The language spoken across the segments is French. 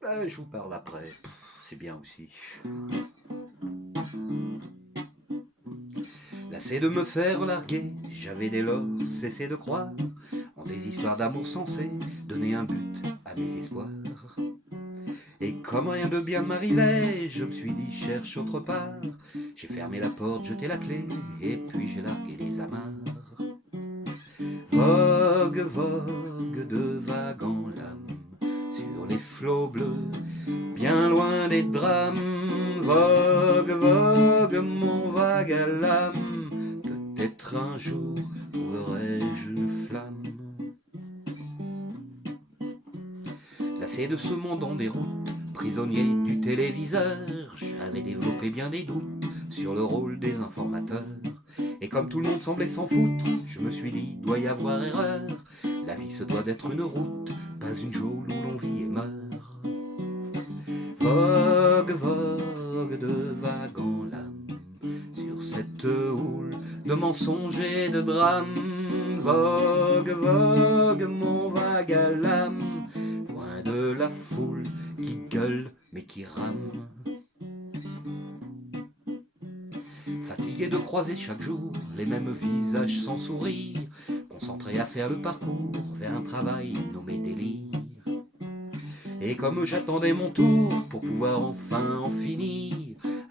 Je vous parle après, c'est bien aussi. Lassé de me faire larguer, j'avais dès lors cessé de croire en des histoires d'amour censées donner un but à mes espoirs. Et comme rien de bien m'arrivait, je me suis dit cherche autre part. J'ai fermé la porte, jeté la clé, et puis j'ai largué les amarres. Vogue, vogue de vague en lame, sur les flots bleus, bien loin des drames. Vogue, vogue, mon vague à l'âme, peut-être un jour trouverai-je une flamme. Lassé de ce monde en déroute, prisonnier du téléviseur, j'avais développé bien des doutes sur le rôle des informateurs. Et comme tout le monde semblait s'en foutre, je me suis dit, doit y avoir erreur. La vie se doit d'être une route, pas une geôle où l'on vit et meurt. Vogue, vogue de vague en lame, sur cette houle de mensonges et de drames. Vogue, vogue, mon vague à l'âme, loin de la foule qui gueule mais qui rame. Fatigué de croiser chaque jour les mêmes visages sans sourire, concentré à faire le parcours vers un travail nommé délire. Et comme j'attendais mon tour pour pouvoir enfin en finir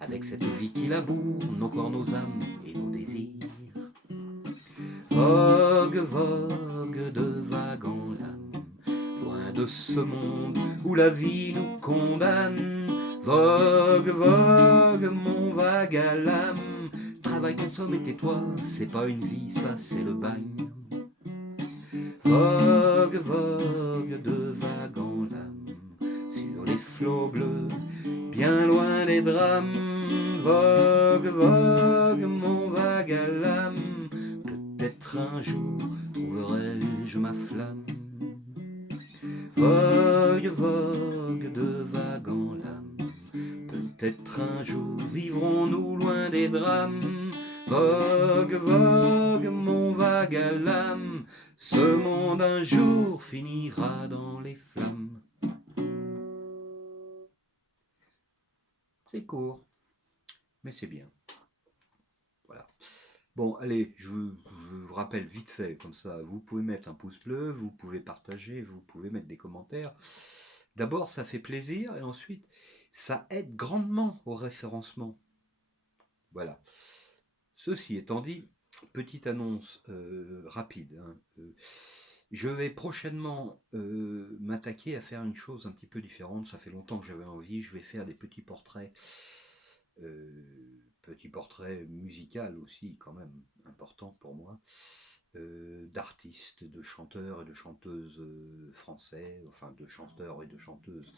avec cette vie qui laboure nos corps, nos âmes et nos désirs. Vogue, vogue de vague en lame, loin de ce monde où la vie nous condamne. Vogue, vogue, mon vague à l'âme, travaille, consomme et tais-toi, c'est pas une vie, ça c'est le bagne. Vogue, vogue de vague en lame, sur les flots bleus, bien loin des drames. Vogue, vogue, mon vague à l'âme, peut-être un jour trouverai-je ma flamme. Vogue, vogue de vague en lame, peut-être un jour vivrons-nous loin des drames. Vogue, vogue, mon vague à l'âme, ce monde un jour finira dans les flammes. C'est court, mais c'est bien. Voilà. Bon, allez, je vous rappelle vite fait, comme ça, vous pouvez mettre un pouce bleu, vous pouvez partager, vous pouvez mettre des commentaires. D'abord, ça fait plaisir, et ensuite, ça aide grandement au référencement. Voilà. Ceci étant dit, petite annonce rapide. Je vais prochainement m'attaquer à faire une chose un petit peu différente. Ça fait longtemps que j'avais envie. Je vais faire des petits portraits musicaux aussi, quand même, importants pour moi, d'artistes, de chanteurs et de chanteuses français, enfin de chanteurs et de chanteuses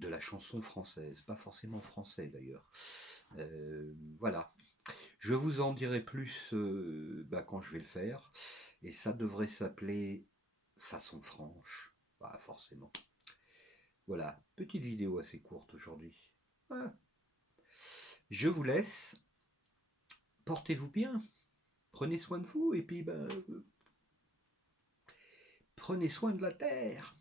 de la chanson française, pas forcément français d'ailleurs. Voilà. Je vous en dirai plus quand je vais le faire. Et ça devrait s'appeler Façon franche. Pas forcément. Voilà, petite vidéo assez courte aujourd'hui. Voilà. Je vous laisse. Portez-vous bien. Prenez soin de vous et puis prenez soin de la terre.